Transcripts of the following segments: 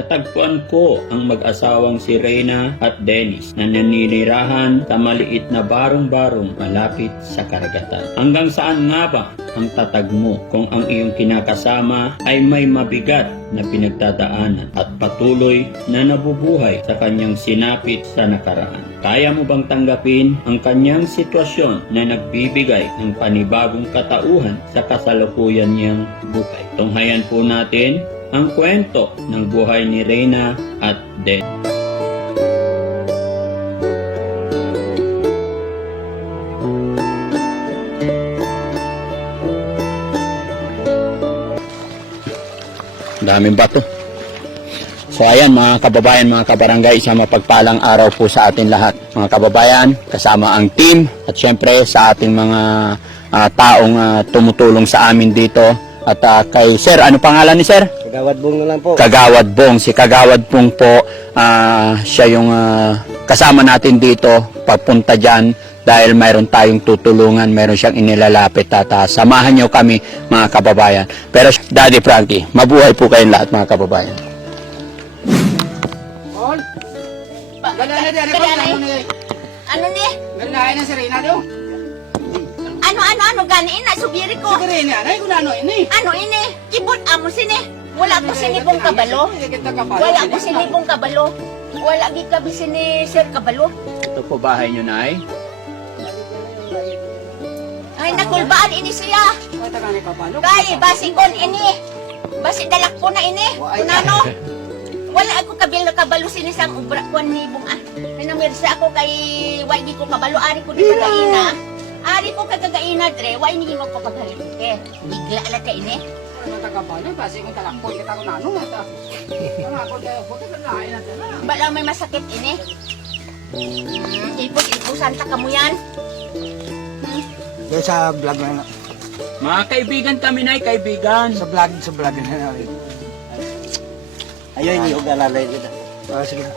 Natagpuan ko ang mag-asawang si Reyna at Dennis na naninirahan sa maliit na barong-barong malapit sa karagatan. Hanggang saan nga ba ang tatag mo kung ang iyong kinakasama ay may mabigat na pinagdadaanan at patuloy na nabubuhay sa kanyang sinapit sa nakaraan? Kaya mo bang tanggapin ang kanyang sitwasyon na nagbibigay ng panibagong katauhan sa kasalukuyan niyang buhay? Tunghayan po natin ang kwento ng buhay ni Reyna at Den. Daming bato. So ayan mga kababayan, mga kabarangay, isang mapagpalang araw po sa atin lahat. Mga kababayan, kasama ang team at syempre sa ating mga taong tumutulong sa amin dito. At kay Sir, ano pangalan ni Sir? Kagawad Bong na lang po. Kagawad Bong. Si Kagawad Bong po, siya yung kasama natin dito papunta dyan dahil mayroon tayong tutulungan, mayroon siyang inilalapit at samahan niyo kami mga kababayan. Pero Daddy Frankie, mabuhay po kayong lahat mga kababayan. Ano ni? Ganahin na si Reyna daw. Ano gani ina subiri ko. Si Reyna, ay kung ano ini. Ano ini? Kibot amo sini. Wala ko sinibong kabalo. Wala ko sinibong kabalo. Wala gi kabi sini Sir kabalo. Ito po bahay niyo, Nay. Ay nakulbaan ini siya. Kay basikon ini. Basi dalak ko na ini. Kunano? Wala ako kabalo sini sang ubra kon nibong Ay namirsa ako kay way di ko kabalo ari ko di kagaina. Ari ko kagagaina dre, way ni mo ko paghalin ke. Igla la ka ini. Ano tagabalo, basi kung talakpon kita ko nano mata. Ano ako kayo, puto ganahin natin na. Bala may masakit ini. Ipos-ipusan ta kamo yan. Yan sa vlog na. Mga kaibigan kami, Nay, kaibigan. Sa vlog na. Ayaw, hindi ko galalay dito. Sige.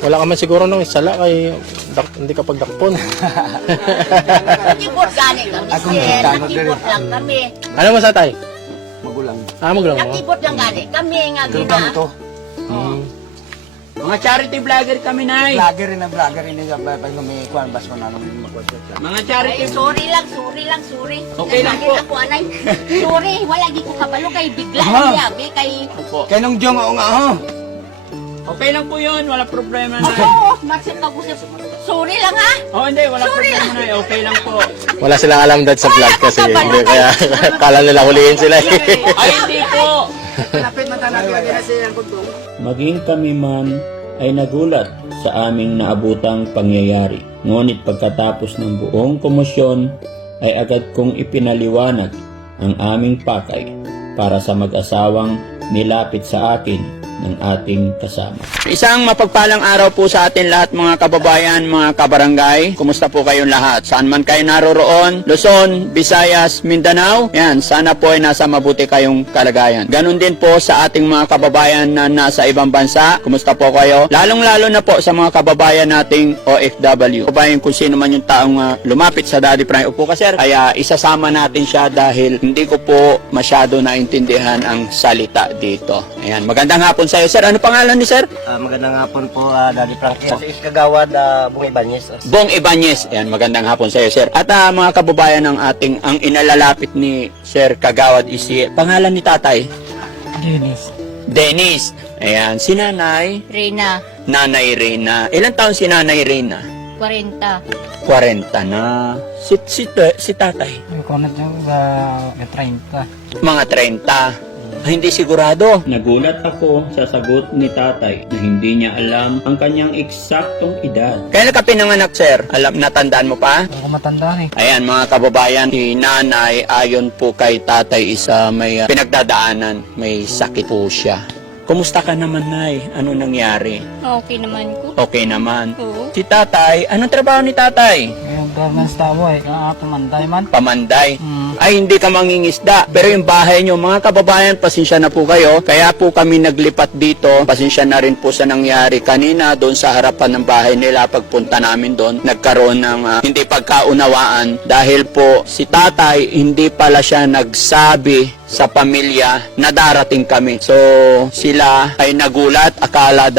Wala ka man siguro nung isala kay hindi ka pagdakpon. Keyboard gani kami, Akong sir. gitano Nakibot lang kami. Ano mo sa tay? Magulang. Magulang mo? Nakibot lang gani kami nga Pero gina. kami to. Mga charity vlogger kami, Nay. Vlogger rin yung pag lumikuan, bas mo na nung magwadwad ka. Mga charity Ay, sorry lang. Okay lang po. Ako, anay. Sorry, wala di ko kabalo kay bigla Aha. niya, be kay po. Kaya nung Jong ako nga ho. Okay lang po yun, wala problema, Nay. ako, matsin mag-usap. Sorry lang ha. Oh, hindi, wala Sorry problema, Nay. Okay lang po. Wala silang alam dad sa vlog kasi hindi kaya kala nila huliin sila. Ay, hindi po. Lapit matanak lagi na siya ang pagdong. Maging kami man ay nagulat sa aming naabutang pangyayari. Ngunit pagkatapos ng buong komosyon ay agad kong ipinaliwanag ang aming pakay para sa mag-asawang nilapit sa akin ng ating kasama. Isang mapagpalang araw po sa atin lahat mga kababayan, mga kabarangay. Kumusta po kayong lahat? Saan man kayo naroroon? Luzon, Visayas, Mindanao? Yan, sana po ay nasa mabuti kayong kalagayan. Ganon din po sa ating mga kababayan na nasa ibang bansa. Kumusta po kayo? Lalong-lalo na po sa mga kababayan nating OFW. Kababayan kung sino man yung taong lumapit sa Daddy Frankie Upo ka, sir. Kaya isasama natin siya dahil hindi ko po masyado naintindihan ang salita dito. Ayan, magandang hapon sa'yo, sir. Ano pangalan ni sir? Magandang hapon po, Daddy Frankie. Si Kagawad Bong Ibanez. Bong Ibanez. Ayan, magandang hapon sa'yo, sir. At mga kababayan ng ating, ang inalalapit ni Sir Kagawad is si, pangalan ni tatay? Dennis. Ayan, si nanay? Reyna, Nanay Reyna. Ilang taon si Nanay Reyna? 40. 40 na. Si tatay? Ikaw na dyan sa 30. Mga 30. Hindi sigurado. Nagulat ako sa sagot ni tatay na hindi niya alam ang kanyang eksaktong edad. Kailan ka pinanganak, sir? Alam, natandaan mo pa? Ako matanda eh. Ayan mga kababayan, si nanay ayon po kay tatay isa may pinagdadaanan, may sakit po siya. Kumusta ka naman, Nay? Ano nangyari? Okay naman ko. Okay naman. Oo. Si tatay, anong trabaho ni tatay? Yung government tao eh, pamanday man. Pamanday. Ay, hindi ka mangingisda. Pero yung bahay nyo, mga kababayan, pasensya na po kayo. Kaya po kami naglipat dito. Pasensya na rin po sa nangyari kanina doon sa harapan ng bahay nila. Pagpunta namin doon, nagkaroon ng hindi pagkaunawaan. Dahil po si tatay, hindi pala siya nagsabi sa pamilya na darating kami. So, sila ay nagulat. Akala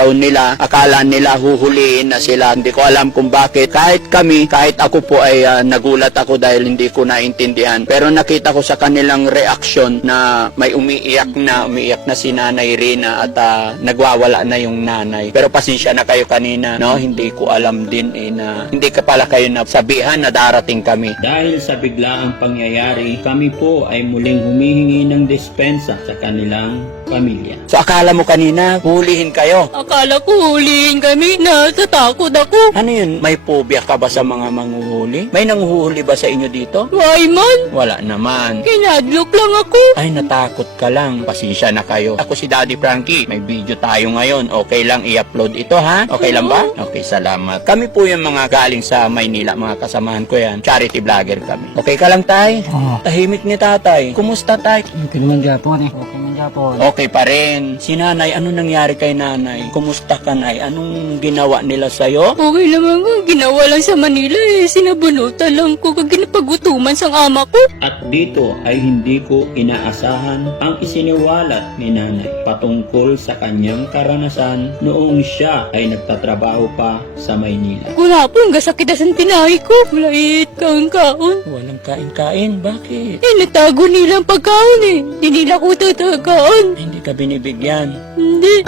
nila huhulihin na sila. Hindi ko alam kung bakit. Kahit ako po ay nagulat ako dahil hindi ko naintindihan. Pero nakita ko sa kanilang reaksyon na may umiiyak na si Nanay Rina at nagwawala na yung nanay. Pero pasensya na kayo kanina, no? Hindi ko alam din na hindi ka pala kayo nasabihan na darating kami. Dahil sa biglaang pangyayari, kami po ay muling humihingi ng dispensa sa kanilang pamilya. So akala mo kanina, hulihin kayo? Akala ko hulihin kami, natatakot ako. Ano yun? May phobia ka ba sa mga manghuhuli? May nanghuhuli ba sa inyo dito? Why man? Wala naman. Kinadlok lang ako. Ay, natakot ka lang. Pasensya na kayo. Ako si Daddy Frankie. May video tayo ngayon. Okay lang i-upload ito, ha? Okay lang ba? Okay, salamat. Kami po yung mga galing sa Maynila. Mga kasamahan ko yan. Charity vlogger kami. Okay ka lang, Tay? Tahimik ni Tatay. Kumusta, Tay? Okay man Japon eh. Okay man Japon. Okay pa rin. Si Nanay, ano nangyari kay Nanay? Kumusta ka, Nay? Anong ginawa nila sa'yo? Okay naman ko. Ginawa lang sa Manila eh. Sinabunutan lang ko. Kag ginapagutuman sang ama ko. At dito ay hindi ko inaasahan ang isiniwalat ni Nanay patungkol sa kanyang karanasan noong siya ay nagtatrabaho pa sa Maynila. Wala po. Ang gasakit ang tinahi ko. Wala kaon-kaon. Walang kain-kain. Bakit? Eh, natago nila ang pagkaon eh. Hindi nila ko tatagaon. Hindi ka binibigyan. Hindi.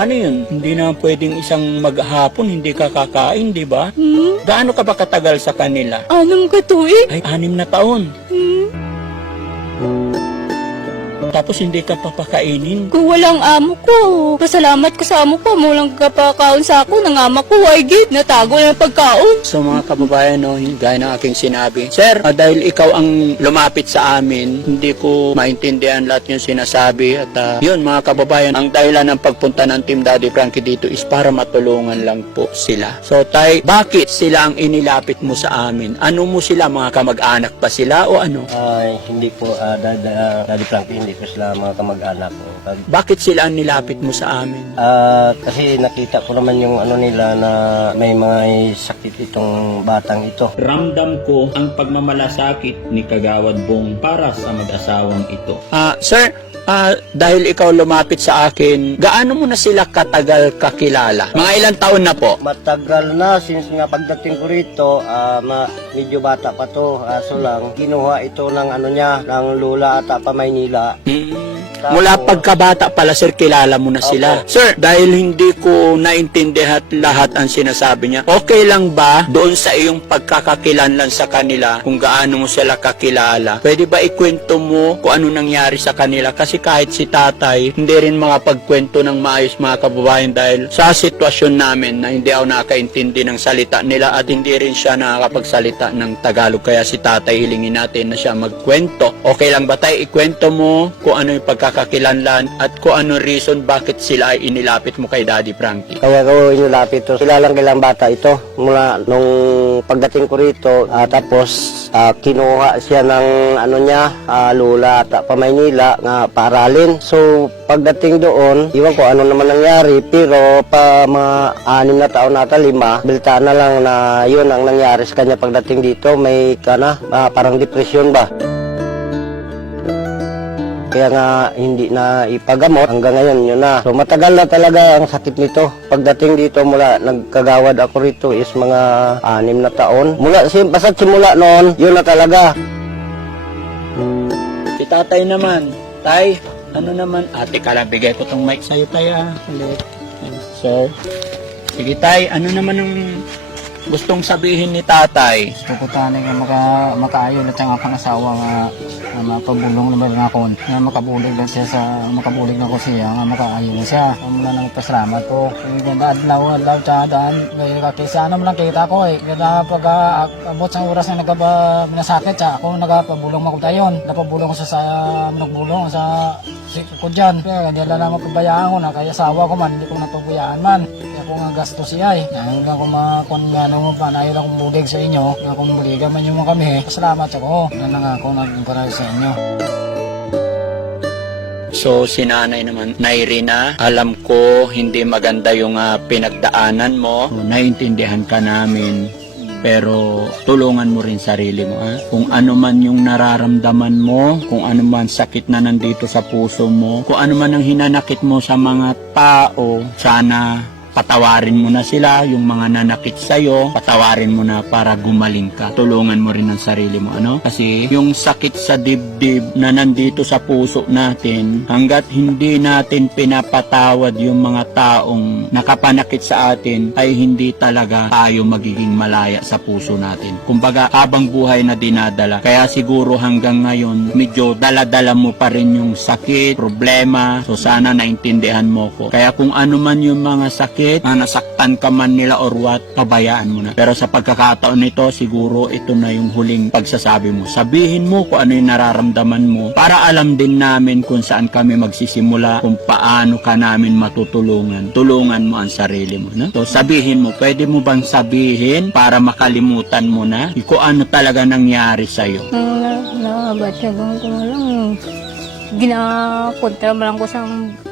Ano yun? Hindi na pwedeng isang maghapon hindi ka kakain, di ba? Gaano ka ba katagal sa kanila? Anong katuig? Ay, 6 na taon. Tapos hindi ka papakainin. Kung walang amo ko, pasalamat ko sa amo ko. Mulang kapakaon sa ako ng ama ko. Ay, git, natago na ang pagkaon. So mga kababayan, no, gaya ng aking sinabi, Sir, dahil ikaw ang lumapit sa amin, hindi ko maintindihan lahat yung sinasabi. At yun mga kababayan, ang dahilan ng pagpunta ng Team Daddy Frankie dito is para matulungan lang po sila. So Tay, bakit sila ang inilapit mo sa amin? Ano mo sila, mga kamag-anak pa sila o ano? Ay, hindi po, Daddy Frankie, hindi ko sila mga kamag-anak ko. Bakit sila ang nilapit mo sa amin? Kasi nakita ko naman yung ano nila na may mga sakit itong batang ito. Ramdam ko ang pagmamalasakit ni Kagawad Bong para sa mag-asawang ito. Sir, dahil ikaw lumapit sa akin, gaano mo na sila katagal kakilala? Mga ilang taon na po? Matagal na, since nga pagdating ko rito, medyo bata pa to, aso lang, kinuha ito ng ano niya, ng lula at pa Maynila. Mula pagkabata pala, sir, kilala mo na sila. Opo. Sir, dahil hindi ko naintindihan lahat ang sinasabi niya, okay lang ba doon sa iyong pagkakakilanlan sa kanila kung gaano mo sila kakilala? Pwede ba ikwento mo kung ano nangyari sa kanila? Kasi kahit si tatay, hindi rin makapagkwento ng maayos, mga kababayan, dahil sa sitwasyon namin na hindi ako nakakaintindi ng salita nila at hindi rin siya nakakapagsalita ng Tagalog. Kaya si tatay, hilingin natin na siya magkwento. Okay lang ba tayo ikwento mo kung ano yung pagkakakilanlan at kung ano reason bakit sila ay inilapit mo kay Daddy Frankie? Kaya ko inilapit to. Kilalang bata ito. Mula nung pagdating ko rito, tapos kinuha siya ng ano niya, lula at pa Maynila nga paaralin. So pagdating doon, iwan ko ano naman nangyari, pero pa mga 6 na taon nata 5, bilta na lang na yun ang nangyari sa kanya pagdating dito. May parang depression ba? Kaya nga hindi na ipagamot hanggang ngayon yun na. So matagal na talaga ang sakit nito. Pagdating dito mula nagkagawad ako rito is mga 6 na taon. Basta simula noon, yun na talaga. Si tatay naman, Tay, ano naman? Ate ka lang, bigay ko tong mic sa'yo, Tay, ulit. Sir. Sige, Tay, ano naman ang gustong sabihin ni tatay? Pupuntahan nga makaayon at ang akong asawa nga mapabulong naman nga ako nga makabulig lang siya makabulig na ko siya nga makaayon na siya. Muna na magpasalamat ko. Ganda adlaw sa daan kaya kakisa naman lang kita ko ganda pag abot sa oras na minasakit siya ako nagapabulong ako tayon. Napabulong ko sa nagbulong sa ko dyan. Kaya hindi lang mapabayaan ko na kaya asawa ko man hindi ko napabayaan man. Kaya ko nga gasto siya Ngayon lang ko makon nga nung panayon akong bulig sa inyo. Nga kung buligan man yung mga kami. Pasalamat ako. Na nga ako nagparay sa inyo. So, si nanay naman, Nairina, alam ko hindi maganda yung pinagdaanan mo. So, naiintindihan ka namin. pero tulungan mo rin sarili mo. Ha? Kung ano man yung nararamdaman mo, kung ano man sakit na nandito sa puso mo, kung ano man ang hinanakit mo sa mga tao, sana patawarin mo na sila, yung mga nanakit sa'yo, patawarin mo na para gumaling ka. Tulungan mo rin ang sarili mo, ano? Kasi yung sakit sa dibdib na nandito sa puso natin, hanggat hindi natin pinapatawad yung mga taong nakapanakit sa atin, ay hindi talaga tayo magiging malaya sa puso natin. Kumbaga, habang buhay na dinadala. Kaya siguro hanggang ngayon, medyo dala-dala mo pa rin yung sakit, problema. So sana naintindihan mo ko. Kaya kung ano man yung mga sakit, na nasaktan ka man nila or what, pabayaan mo na. Pero sa pagkakataon nito, siguro ito na yung huling pagsasabi mo. Sabihin mo kung ano yung nararamdaman mo para alam din namin kung saan kami magsisimula, kung paano ka namin matutulungan. Tulungan mo ang sarili mo. No? So sabihin mo, pwede mo bang sabihin para makalimutan mo na kung ano talaga nangyari sa'yo? Nabatyagan ko na lang. Ginakontra mo lang ko sa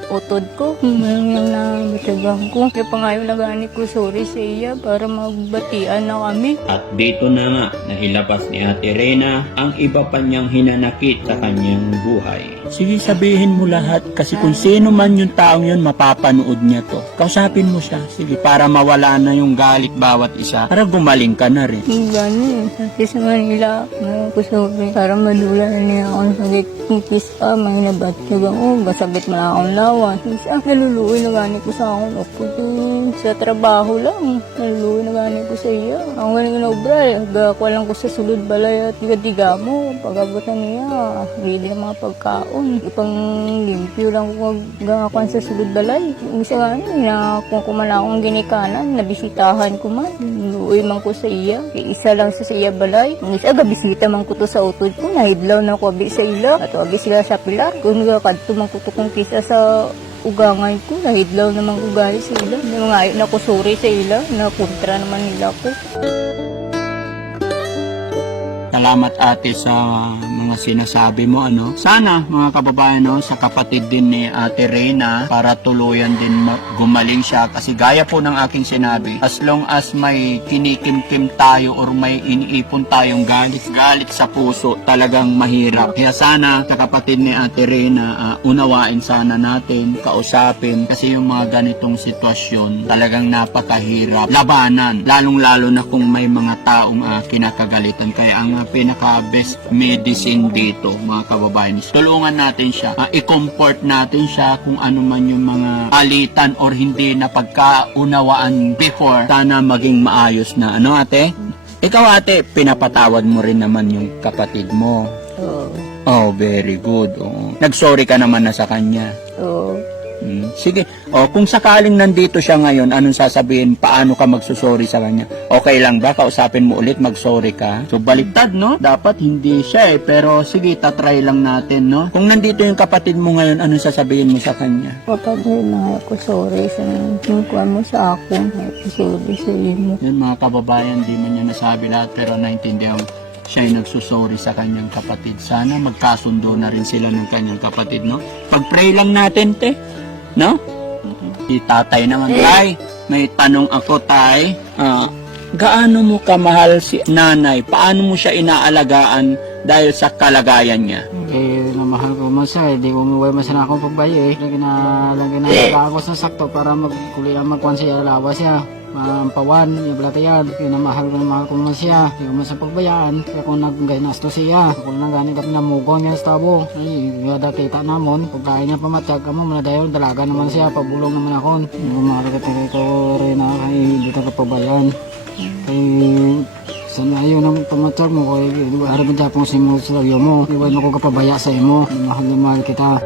utod ko. Yung nabatyagan ko. Kaya pa nga yung nagani ko sorry sa iya para magbatian na kami. At dito na nga, nahilabas ni Ate Reyna ang iba pa niyang hinanakit sa kanyang buhay. Sige, sabihin mo lahat kasi kung sino man yung taong yun, mapapanood niya to. Kausapin mo siya. Sige, para mawala na yung galit bawat isa. Para gumaling ka na rin. Yung gano'n. Kasi sa Manila, may ko sorry. Para madula na niya akong sakit. Kikis ka, may nabatyagan ko. Basabit mo na akong lawan. Kasi naluluoy na gani ko sa akong upod. Sa trabaho lang. Naluluoy na gani ko sa iya. Ang galing ko na obra. Gagawa lang ko sa sulod balay at tiga-tiga mo. Pag-abutan niya, ready na mga pagkaon. Ipang limpyo lang ko gagawa sa sulod balay. Isa nga na kung kumana akong ginikanan, nabisitahan ko man. Luoy man ko sa iya. Isa lang sa iya balay. Ang isa, gabisita man ko to sa utod ko. Nahidlaw na ko abi sa ila. At abi sila sa pilar. Kung nagakadto man ko to kung kisa sa ugangay ko, nahidlaw naman ko gali sa ila. Mga ayot na ko sorry sa ila, na kontra naman nila ko. Salamat ate sa mga sinasabi mo, ano. Sana mga kababayan, no, sa kapatid din ni Ate Reyna para tuluyan din gumaling siya kasi gaya po ng aking sinabi, as long as may kinikimkim tayo or may iniipon tayong galit sa puso, talagang mahirap. Kaya sana sa kapatid ni Ate Reyna, unawain sana natin, kausapin kasi yung mga ganitong sitwasyon talagang napakahirap labanan, lalong-lalo na kung may mga taong kinakagalitan. Kaya ang pinaka best medicine dito mga kababayan, tulungan natin siya, i-comfort natin siya kung ano man yung mga alitan or hindi na pagkaunawaan before, sana maging maayos na, ano ate? Ikaw ate, pinapatawad mo rin naman yung kapatid mo. Oo. Oh, very good. Oh. Nag-sorry ka naman na sa kanya. Oo. Sige. O, kung sakaling nandito siya ngayon, anong sasabihin? Paano ka magsusorry sa kanya? Okay lang ba? Kausapin mo ulit, mag-sorry ka? So, baliktad, no? Dapat hindi siya eh. Pero, sige, tatry lang natin, no? Kung nandito yung kapatid mo ngayon, anong sasabihin mo sa kanya? Kapag na ako sorry sa nungkuan mo sa ako, ako sorry sa imo. Yun, mga kababayan, di man niya nasabi lahat, pero naintindihan siya ay nagsusorry sa kanyang kapatid. Sana magkasundo na rin sila ng kanyang kapatid, no? Pag-pray lang natin, te. No? Si tatay naman, tay. May tanong ako, tay. Gaano mo kamahal si nanay? Paano mo siya inaalagaan dahil sa kalagayan niya? Namahal ko man siya, hindi ko umuwi man siya na akong pagbayo Lagi na ako sa sakto para magkuhan siya, alawa siya. Pawan, yung balatayan, mahal ko man siya, hindi ko man sa pagbayaan. Kaya kung nag-ganasto siya, ako lang ganit at namugon niya sa tabo. Yada kita namon, pagkain niya pamatag ka mo, manadayon, dalaga naman siya, pabulong naman ako. Hindi ko makakatagay ko rin na, hindi ka pagbayaan. Sana ayaw na pamatag mo, kaya harap ang tapong sa imo sa iyo mo, iwan ako kapabaya sa imo, mahal kita.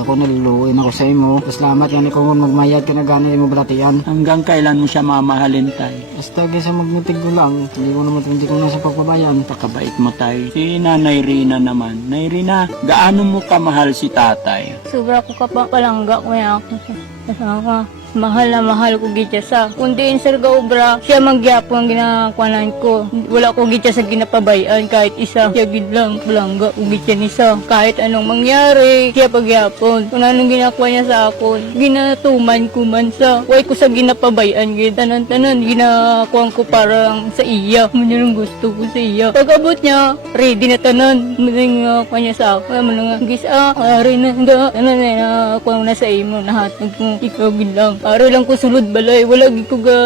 Ako naluluin ako sa imo. Salamat yan kung magmayad ka na gano'n mo balatian. Hanggang kailan mo siya mamahalin, tay? Basta sa magmutig ko lang. Hindi ko na sa pagpabayan. Pakabait mo, tay. Si Nanay Rina naman. Nay Rina, gaano mo kamahal si tatay? Sobra ko kapalangga ko yan ako sa kasama. Mahal na mahal ko gitya sa. Kundi sir gaobra, siya magyapo ang ginakawanan ko. Wala ko gitya sa ginapabayan kahit isa. Siya gid lang, bulangga ko gitya ni sa. Kahit anong mangyari, siya pagyapon. Kung anong ginakuha niya sa akon, ginatuman ko man sa. Huwag ko sa ginapabayan gid. Tanan-tanan, ginakuha ko parang sa iya. Yun ang gusto ko sa iya. Pag-abot niya, ready na tanan. Muling kuha niya sa ako. Mga gisa, ari na nga. Tanan na, kuha na sa imo. Nahatag mo, ikaw gid lang. Para lang ko sulod balay, wala gid ko ga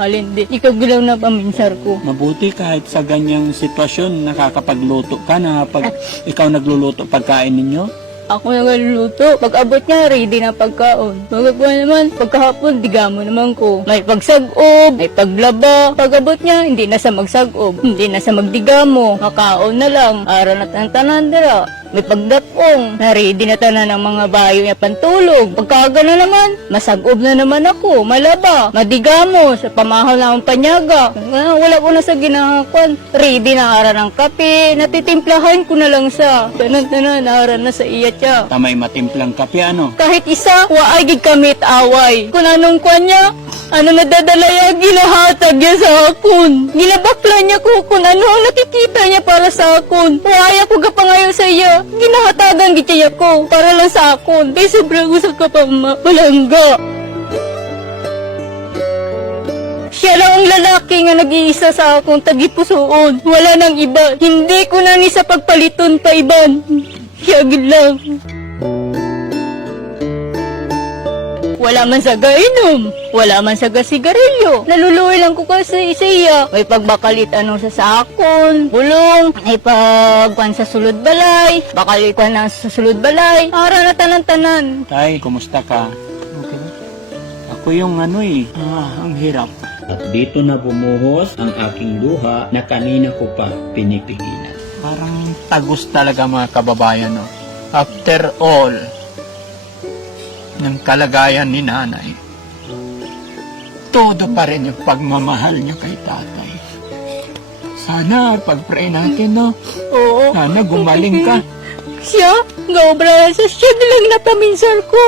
halin di. Ikaw gilaw na paminsar ko. Mabuti kahit sa ganyang sitwasyon, nakakapagluto ka na pag ikaw nagluluto pagkain ninyo. Ako na naluluto. Pag abot niya, ready na pagkaon. Magagawa naman, pagkahapon, digamo naman ko. May pagsagob, may paglaba. Pag abot niya, hindi na sa magsagob, hindi na sa magdigamo. Makaon na lang. Ara na tanan dira. May pagdapong. Na-ready na tanan ng mga bayo niya pantulog. Pagkaga na naman, masagob na naman ako. Malaba, madigamo, sa pamahal na akong panyaga. Wala ko na sa ginahakwan. Ready na ara ng kape. Natitimplahan ko na lang sa. Tanan-tanan, ara na sa iya siya. Tamay matimplang kape, ano? Kahit isa, waay gid kamit away. Kung anong kanya, ano nadadalaya, ginahatag niya sa akon. Ginabakla niya ko kung ano ang nakikita niya para sa akon. Waay ako gapangayo sa iya. Ginahatagan gid niya ko para lang sa akon. Kaya sobrang gusto ka pa malangga. Siya lang ang lalaki nga nag-iisa sa akong tagipusoon. Wala nang iba. Hindi ko na ni sa pagpaliton pa iban. Siya gid lang. Wala man sa gainom, wala man sa sigarilyo. Naluluwi lang ko kasi siya. May pagbakalit anong sa sakon, bulong, may pagkuhan sa sulod balay, bakalit kuhan na sa sulod balay. Ara na tanan-tanan. Tay, kumusta ka? Okay. Ako yung ang hirap. At dito na bumuhos ang aking luha na kanina ko pa pinipigilan. Parang tagus talaga mga kababayan, no? After all, ng kalagayan ni nanay, todo pa rin yung pagmamahal niya kay tatay. Sana, pag-pray natin, no? Oo. Sana gumaling ka. Siya, gaobra sa siya nilang napaminsar ko.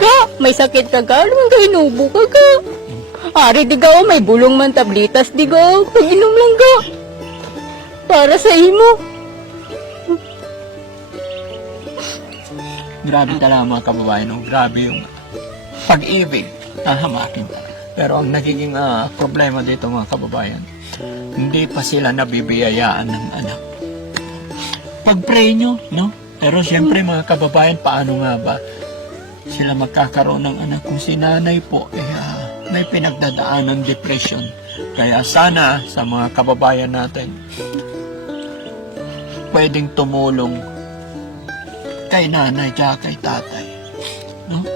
Ga, may sakit ka ga, naman ga, inubo ka ga. Ari di ga, may bulong man tablitas di ga, pag-inom lang ga. Para sa imo. Grabe talaga mga kababayan, no? Grabe yung pag-ibig na hamakin. Pero ang nagiging problema dito mga kababayan, hindi pa sila nabibiyayaan ng anak. Pag-pray nyo, no? Pero siyempre mga kababayan, paano nga ba sila magkakaroon ng anak kung si nanay po may pinagdadaan ng depression. Kaya sana sa mga kababayan natin, pwedeng tumulong kay nanay at kay tatay. No?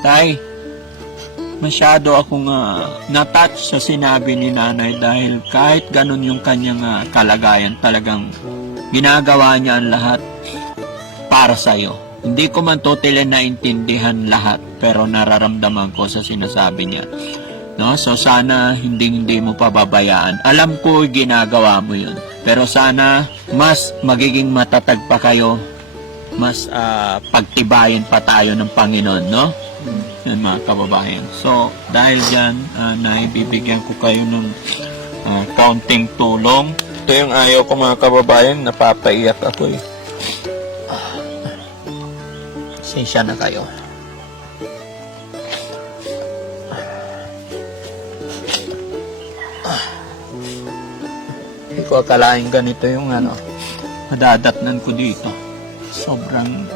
Tay, masyado akong na-touch sa sinabi ni nanay dahil kahit ganun yung kanyang kalagayan, talagang ginagawa niya ang lahat para sa'yo. Hindi ko man totally naintindihan lahat, pero nararamdaman ko sa sinasabi niya. No? So sana hindi mo pababayaan. Alam ko ginagawa mo yun. Pero sana mas magiging matatag pa kayo, mas pagtibayin pa tayo ng Panginoon, no? Yan mga kababayan. So, dahil dyan, naibibigyan ko kayo ng kaunting tulong. Ito yung ayaw ko mga kababayan, napapaiyak ako eh. Sensya na kayo. Hindi ko akalain ganito yung madadatnan ko dito. Sobrang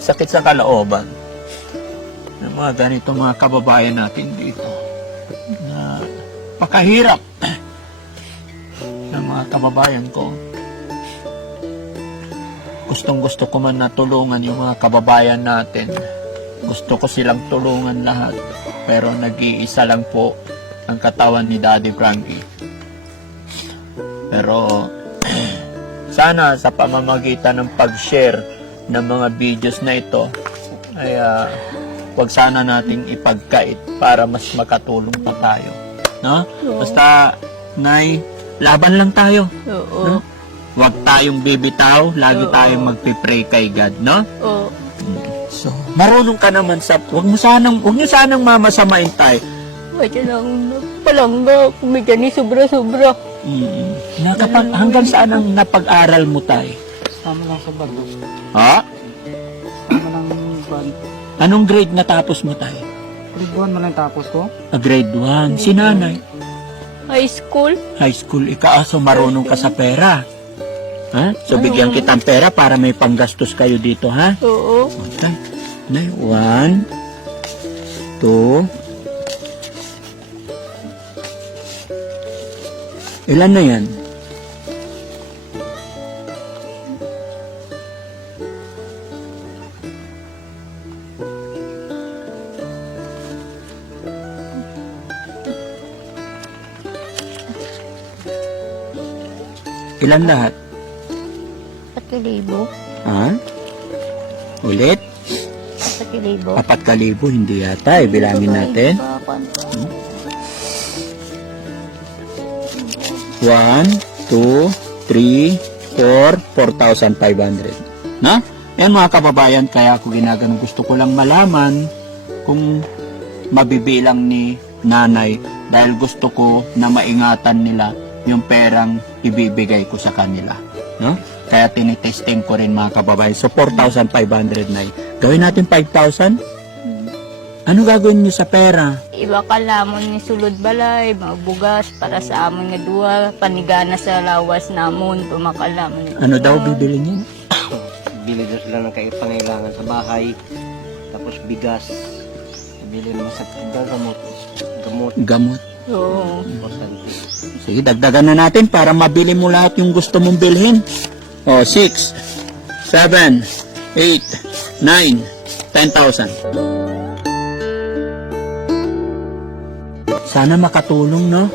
sakit sa kalooban ng mga ganito mga kababayan natin dito na pakahirap ng mga kababayan ko. Gustong-gusto ko man na tulungan yung mga kababayan natin. Gusto ko silang tulungan lahat, pero nag-iisa lang po ang katawan ni Daddy Frankie. Pero sana sa pamamagitan ng pag-share ng mga videos na ito ay wag sana nating ipagkait para mas makatulong pa tayo. No? Basta, Nay, laban lang tayo. Oo. No? Wag tayong bibitaw, lagi tayong magpipray kay God, no? Oo. So, marunong ka naman sa, huwag niyo sanang mamasamain tayo. Wala lang, palangga, kumigyan ni sobra-sobra. Hanggang saan ang napag-aral mo tayo? Sama lang sa bag. Ha? Sama lang bag. Anong grade natapos mo tayo? Grade 1 man lang tapos ko. Grade 1. Si nanay. High school? High school, ikaso marunong ka sa pera. Ha? So, bigyan kitang pera para may panggastos kayo dito, ha? Oo. Okay. 1, 2. Ilan na yan? Ilan lahat? 4,000. Ha? Ulit? 4,000. 4,000, hindi yata. Ibilangin natin. 1, 2, 3, 4, 4,500. Na? Yan mga kababayan, kaya ako ginagano, gusto ko lang malaman kung mabibilang ni nanay dahil gusto ko na maingatan nila yung perang ibibigay ko sa kanila. No? Kaya tinitesting ko rin mga kababayan. So 4,500 na. Gawin natin 5,000? Ano gagawin niyo sa pera? Iba ka lamon ni sulod balay, mga bugas para sa amon nga duwa, panigana sa lawas namon, lamon. Ano daw bibili niyo? Bili daw sila ng pangailangan sa bahay. Tapos bigas. Bili naman sa gamot. Gamot. Oo. Importante. Sige, dagdagan na natin para mabili mo lahat yung gusto mong bilhin. O, 6, 7, 8, 9, 10,000. Sana makatulong, no?